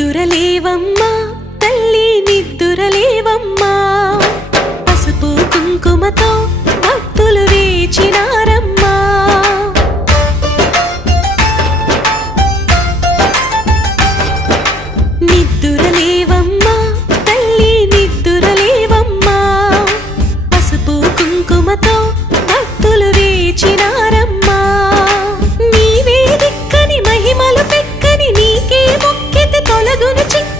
నిద్దురలేవమ్మా తల్లి నిద్దురలేవమ్మా పసుపు కుంకుమతో భక్తులు వేచినారమ్మా నిద్దురలేవమ్మా తల్లి నిద్దురలేవమ్మా పసుపు కుంకుమతో భక్తులు వేచినారమ్మా నీవే దిక్కని మహిమలు పెక్కని నీకే మొక్కితే తొలగును చిక్క